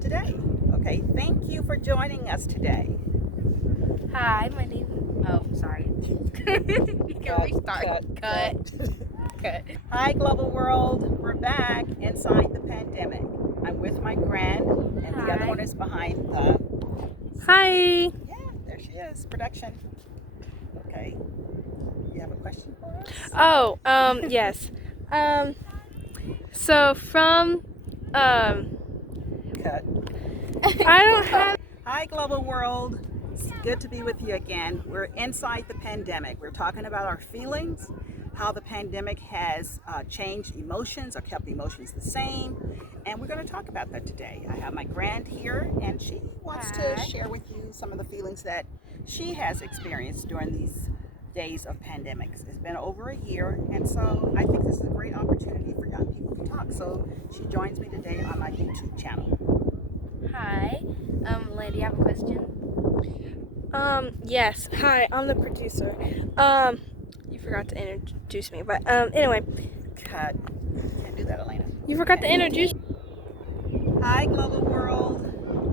today. Okay, thank you for joining us today. Hi, my name. Oh, sorry. You can restart. Cut. Hi, global world. We're back inside the pandemic. I'm with my grand, and the other Hi. one is behind the. Hi. Yeah, there she is. Production. Okay. You have a question for us? Oh, yes. So Cut. I don't have. Hi, global world. It's good to be with you again. We're inside the pandemic. We're talking about our feelings, how the pandemic has changed emotions or kept emotions the same. And we're going to talk about that today. I have my grand here, and she wants to Hi. share with you some of the feelings that she has experienced during these days of pandemics. It's been over a year, and so I think this is a great opportunity for young people to talk. So she joins me today on my YouTube channel. Hi. Lady, I have a question. Yes. Hi, I'm the producer. You forgot to introduce me, but anyway, Cut. Can't do that, Elena. you forgot to introduce. Hi, global world.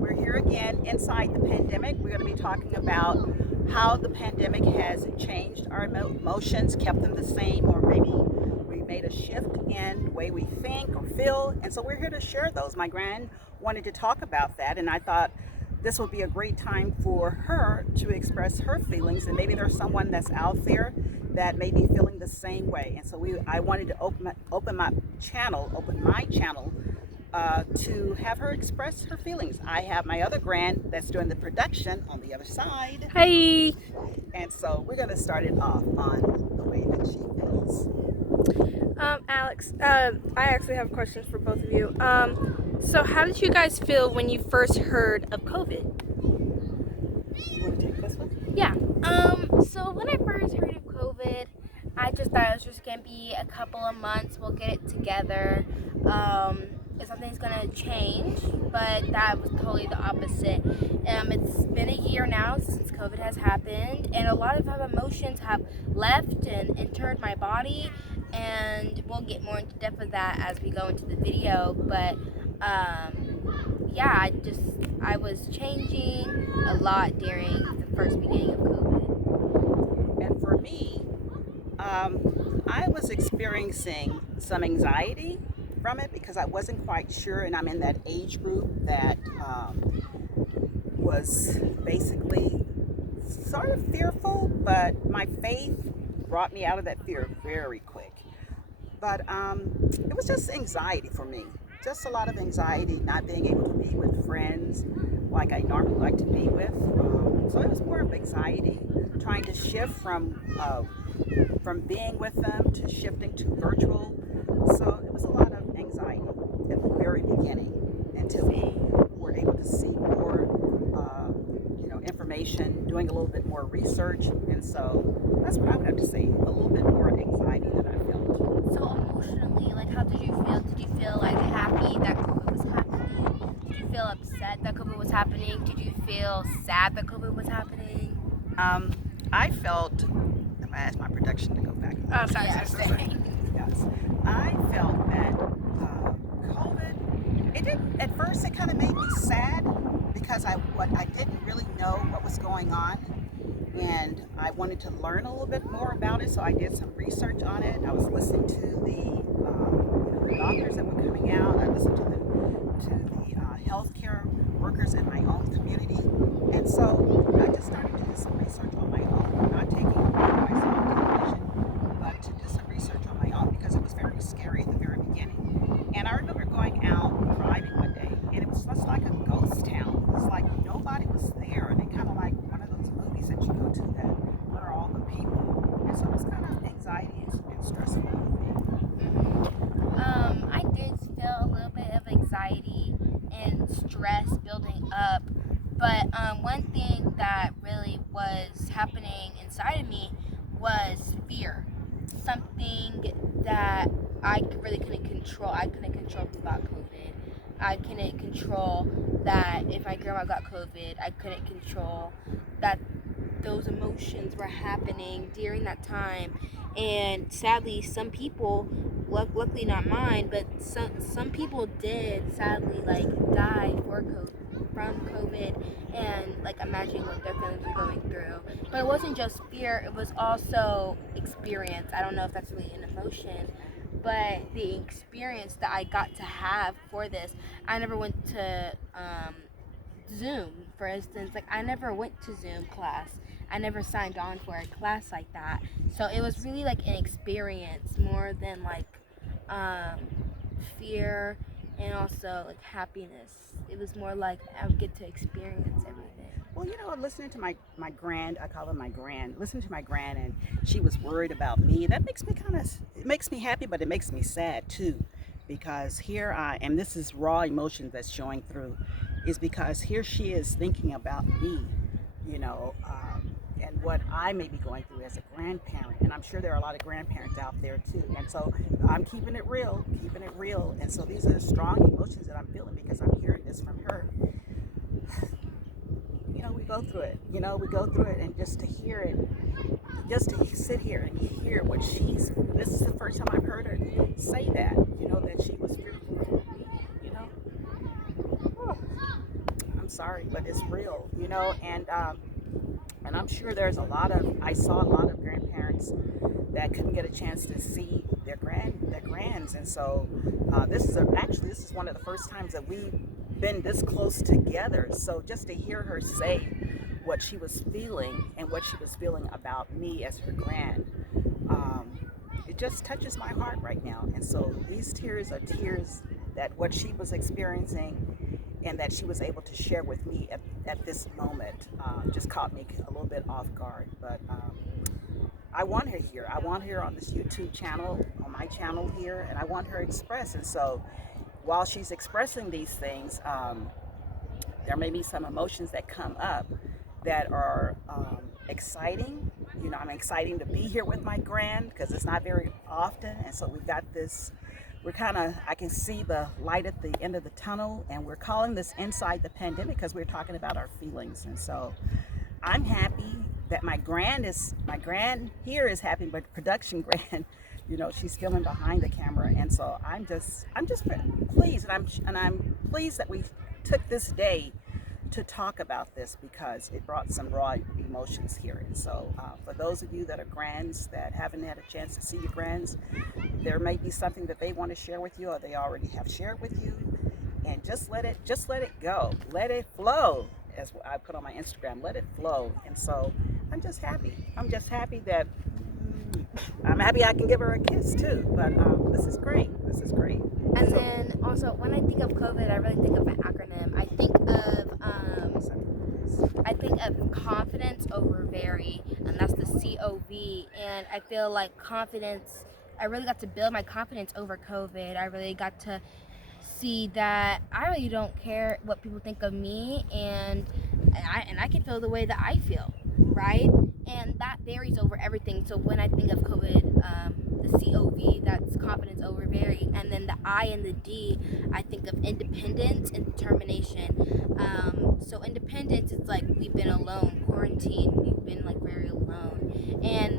We're here again inside the pandemic. We're going to be talking about how the pandemic has changed our emotions, kept them the same, or maybe we made a shift in the way we think or feel. And so we're here to share those. My grand wanted to talk about that, and I thought this would be a great time for her to express her feelings. And maybe there's someone that's out there that may be feeling the same way. And so I wanted to open my channel to have her express her feelings. I have my other grand that's doing the production on the other side. Hi. And so we're going to start it off on the way that she feels. Alex, I actually have questions for both of you. So how did you guys feel when you first heard of COVID? You want to take this one? Yeah. So when I first heard of COVID, I just thought it was just gonna be a couple of months. We'll get it together. If something's gonna change, but that was totally the opposite. It's been a year now since COVID has happened, and a lot of emotions have left and entered my body. And we'll get more into depth of that as we go into the video. But yeah, I was changing a lot during the first beginning of COVID. And for me, I was experiencing some anxiety from it because I wasn't quite sure, and I'm in that age group that was basically sort of fearful, but my faith brought me out of that fear very quick. But it was just anxiety for me. Just a lot of anxiety, not being able to be with friends like I normally like to be with. So it was more of anxiety, trying to shift from being with them to shifting to virtual. So it was a lot of anxiety at the very beginning until we were able to see more, information, doing a little bit more research, and so that's what I would have to say. A little bit more anxiety than I felt. So emotionally, like, how did you feel? Did you feel like happy that COVID was happening? Did you feel upset that COVID was happening? Did you feel sad that COVID was happening? I felt. If I asked my production to go back. Oh, sorry. Yes, I felt that COVID. It didn't at first. It kind of made me sad because I didn't really know what was going on, and I wanted to learn a little bit more about it. So I did some research on it. I was listening to the doctors that were coming out. I listened to the healthcare workers in my own community, and so I just started to do some research on my own, not taking advice on television, but to do some research on my own because it was very scary at the very beginning. And I remember going out driving one day, and it was just like a ghost town. It's like nobody was there, and it kind of like one of those movies that you go to that what are all the people, and so it was kind of anxiety and stressful. I did feel a little bit of anxiety and stress building up, but one thing that really was happening inside of me was fear. Something that I really couldn't control. I couldn't control about COVID. I couldn't control that if my grandma got COVID. I couldn't control that those emotions were happening during that time. And sadly, some people, luckily not mine, but some people did sadly like die from COVID, and like imagine what their families were going through. But it wasn't just fear; it was also experience. I don't know if that's really an emotion, but the experience that I got to have for this, I never went to Zoom, for instance. Like, I never went to Zoom class. I never signed on for a class like that. So it was really like an experience more than like um, fear and also like happiness. It was more like I would get to experience everything. Well, listening to my grand, I call her my grand, listening to my grand, and she was worried about me. That makes me it makes me happy, but it makes me sad too, because here I am. This is raw emotion that's showing through, is because here she is thinking about me, you know, and what I may be going through as a grandparent. And I'm sure there are a lot of grandparents out there too. And so I'm keeping it real, keeping it real. And so these are the strong emotions that I'm feeling because I'm hearing this from her. We go through it. We go through it, and just to hear it, just to sit here and hear what this is the first time I've heard her say that, that she was fearful of me, Oh, I'm sorry, but it's real, and I'm sure I saw a lot of grandparents that couldn't get a chance to see their grands, and so this is one of the first times that we've been this close together. So just to hear her say what she was feeling and what she was feeling about me as her grand, it just touches my heart right now. And so these tears are tears that what she was experiencing and that she was able to share with me at this moment just caught me a little bit off guard. But I want her here. I want her on this YouTube channel, on my channel here, and I want her to express. And so while she's expressing these things, there may be some emotions that come up that are exciting. I'm excited to be here with my grand because it's not very often. And so we've got this, I can see the light at the end of the tunnel, and we're calling this Inside the Pandemic because we're talking about our feelings. And so I'm happy that my grand here is happy, but production grand, she's feeling behind the camera. And so I'm just pleased, and I'm pleased that we took this day to talk about this because it brought some raw emotions here. And so for those of you that are grands that haven't had a chance to see your grands, there may be something that they want to share with you, or they already have shared with you, and just let it go, let it flow, as I put on my Instagram, let it flow. And so I'm just happy that I'm happy I can give her a kiss too. But this is great. And then also, when I think of COVID, I really think of an acronym. I think of confidence over very, and that's the COV. And I feel like confidence, I really got to build my confidence over COVID. I really got to see that I really don't care what people think of me, and I can feel the way that I feel, right? And that varies over everything. So when I think of COVID, the COV, that's confidence over very, and then the I and the D, I think of independence and determination. So independence is like we've been alone, quarantined, we've been like very alone, and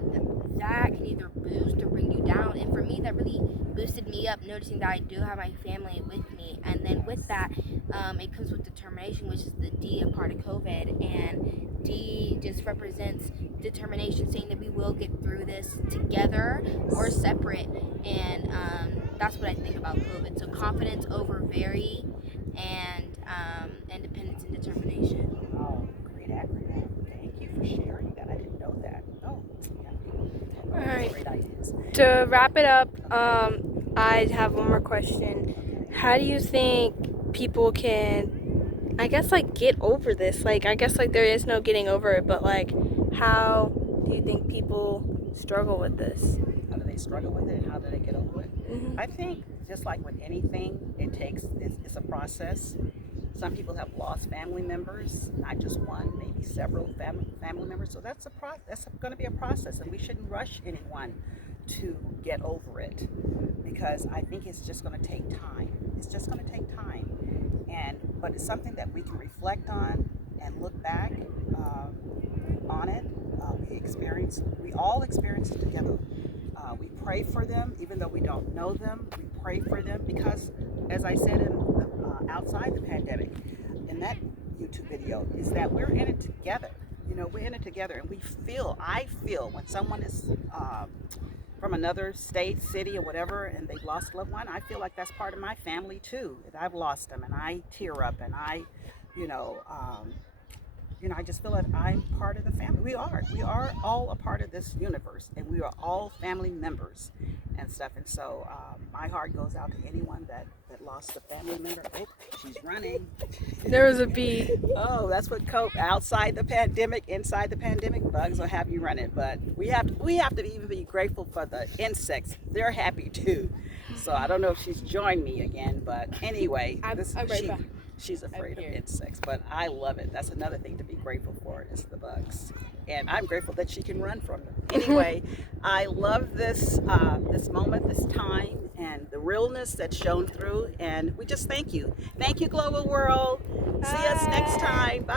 that can either boost or bring you down. And for me, that really boosted me up, noticing that I do have my family with me. And then with that, it comes with determination, which is the D, a part of COVID. And D just represents determination, saying that we will get through this together or separate. And that's what I think about COVID. So confidence over very, and independence and determination. Oh, great acronym. Thank you for sharing that. I didn't know that. Oh, yeah. All right. Great ideas. To wrap it up, I have one more question. How do you think people can, I guess, like, get over this? Like, I guess, like, there is no getting over it, but, like, how do you think people struggle with this? How do they struggle with it? How do they get over it? Mm-hmm. I think just like with anything, it's a process. Some people have lost family members, not just one, maybe several family members. So that's going to be a process, and we shouldn't rush anyone to get over it, because I think it's just going to take time. It's just going to take time, but it's something that we can reflect on and look back on it. We all experienced it together. pray for them, even though we don't know them. We pray for them because, as I said in outside the pandemic, in that YouTube video, is that we're in it together. You know, we're in it together, and I feel when someone is from another state, city, or whatever, and they've lost a loved one, I feel like that's part of my family too. That I've lost them, and I tear up, and you know, I just feel that I'm part of the family. We are all a part of this universe, and we are all family members and stuff. And so my heart goes out to anyone that lost a family member. Oh, she's running. There was a bee. Oh, that's what cope outside the pandemic, inside the pandemic, bugs will have you running. But we have to even be grateful for the insects. They're happy too. So I don't know if she's joined me again, but anyway, I'm right back. She's afraid of insects, but I love it. That's another thing to be grateful for is the bugs. And I'm grateful that she can run from them. Anyway, I love this this moment, this time, and the realness that's shown through. And we just thank you. Thank you, Global World. See us next time. Bye.